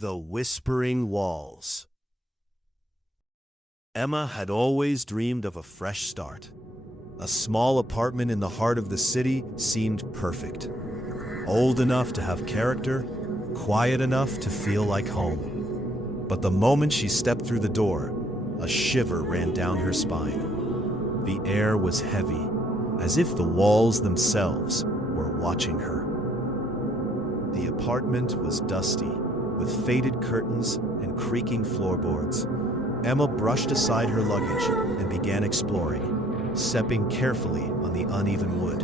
The Whispering Walls. Emma had always dreamed of a fresh start. A small apartment in the heart of the city seemed perfect. Old enough to have character, quiet enough to feel like home. But the moment she stepped through the door, a shiver ran down her spine. The air was heavy, as if the walls themselves were watching her. The apartment was dusty, with faded curtains and creaking floorboards. Emma brushed aside her luggage and began exploring, stepping carefully on the uneven wood.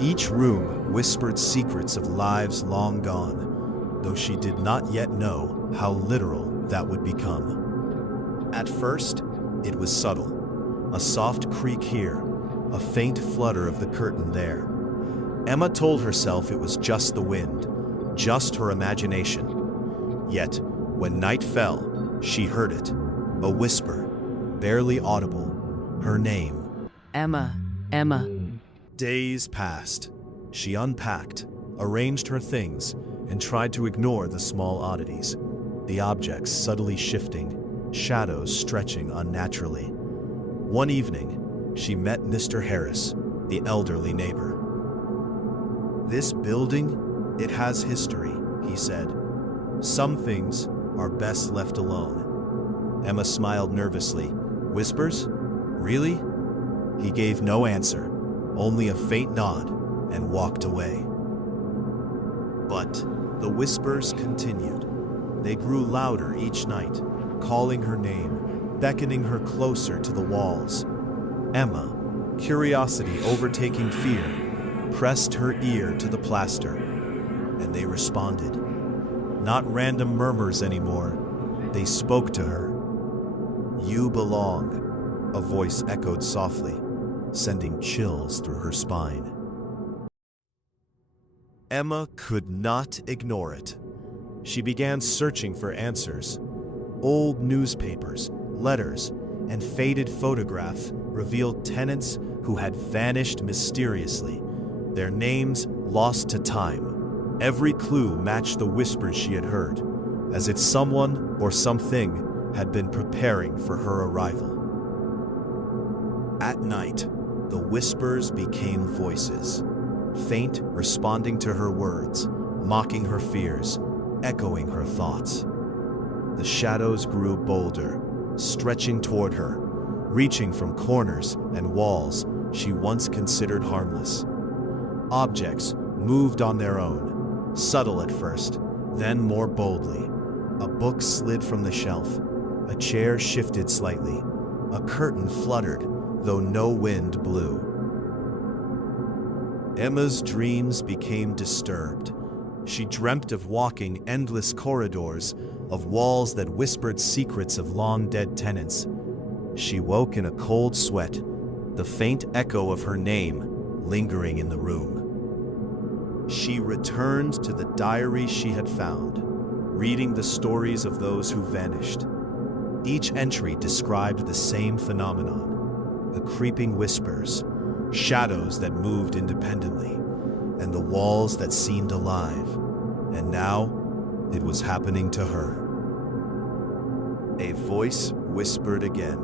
Each room whispered secrets of lives long gone, though she did not yet know how literal that would become. At first, it was subtle. A soft creak here, a faint flutter of the curtain there. Emma told herself it was just the wind, just her imagination. Yet, when night fell, she heard it. A whisper, barely audible. Her name. Emma, Emma. Days passed. She unpacked, arranged her things, and tried to ignore the small oddities. The objects subtly shifting, shadows stretching unnaturally. One evening, she met Mr. Harris, the elderly neighbor. "This building, it has history," he said. "Some things are best left alone." Emma smiled nervously. "Whispers? Really?" He gave no answer, only a faint nod, and walked away. But the whispers continued. They grew louder each night, calling her name, beckoning her closer to the walls. Emma, curiosity overtaking fear, pressed her ear to the plaster, and they responded. Not random murmurs anymore. They spoke to her. "You belong," a voice echoed softly, sending chills through her spine. Emma could not ignore it. She began searching for answers. Old newspapers, letters, and faded photographs revealed tenants who had vanished mysteriously, their names lost to time. Every clue matched the whispers she had heard, as if someone or something had been preparing for her arrival. At night, the whispers became voices, faint, responding to her words, mocking her fears, echoing her thoughts. The shadows grew bolder, stretching toward her, reaching from corners and walls she once considered harmless. Objects moved on their own, subtle at first, then more boldly. A book slid from the shelf, a chair shifted slightly, a curtain fluttered, though no wind blew. Emma's dreams became disturbed. She dreamt of walking endless corridors, of walls that whispered secrets of long-dead tenants. She woke in a cold sweat, the faint echo of her name lingering in the room. She returned to the diary she had found, reading the stories of those who vanished. Each entry described the same phenomenon: the creeping whispers, shadows that moved independently, and the walls that seemed alive. And now, it was happening to her. A voice whispered again,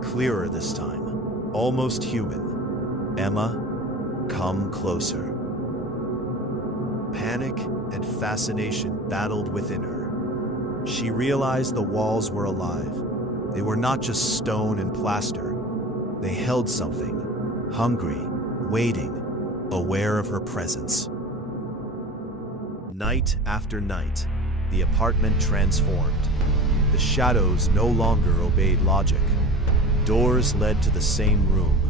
clearer this time, almost human. "Emma, come closer." Panic and fascination battled within her. She realized the walls were alive. They were not just stone and plaster. They held something, hungry, waiting, aware of her presence. Night after night, the apartment transformed. The shadows no longer obeyed logic. Doors led to the same room.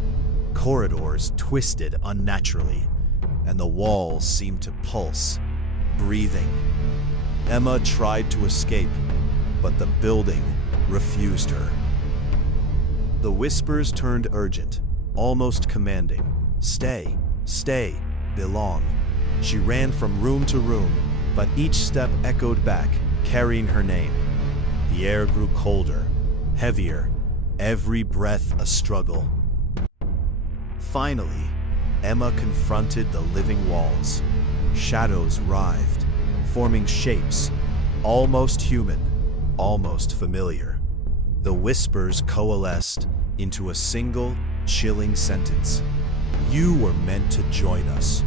Corridors twisted unnaturally, and the walls seemed to pulse, breathing. Emma tried to escape, but the building refused her. The whispers turned urgent, almost commanding. "Stay, stay, belong." She ran from room to room, but each step echoed back, carrying her name. The air grew colder, heavier, every breath a struggle. Finally, Emma confronted the living walls. Shadows writhed, forming shapes, Almost human, almost familiar. The whispers coalesced into a single, chilling sentence. You were meant to join us.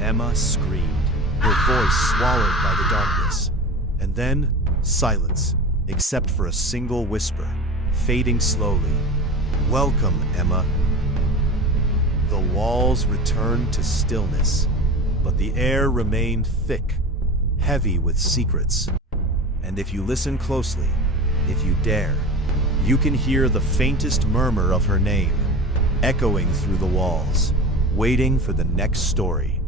Emma screamed, her voice swallowed by the darkness. And then, silence, except for a single whisper, fading slowly. Welcome, Emma. The walls returned to stillness, but the air remained thick, heavy with secrets. And if you listen closely, if you dare, you can hear the faintest murmur of her name, echoing through the walls, waiting for the next story.